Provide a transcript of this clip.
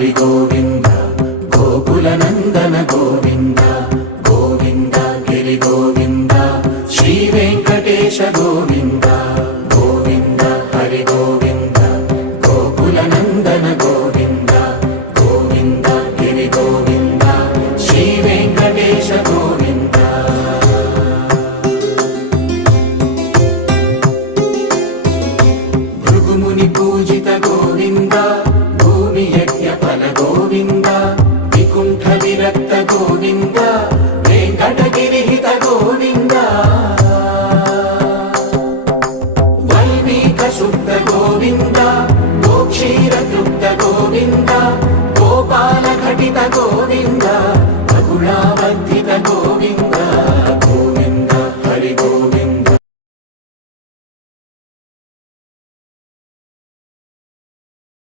హరి గోవింద గోకుల నందన గోవింద గోవింద గిరి గోవింద శ్రీ వెంకటేశ గోవింద గోవింద హరి గోవింద గోకుల నందన గోవింద గోవింద గిరి గోవింద శ్రీ వెంకటేశ గోవింద భృగుముని పూజిత గోవింద భూమి యజ్ఞ ఫల గోవింద వికుంఠ విరక్త గోవింద వెంకటగిరిహిత గోవింద వైదిక శుద్ధ గోవింద గోక్షీర తృప్త గోవింద గోపాల ఘటిత గోవింద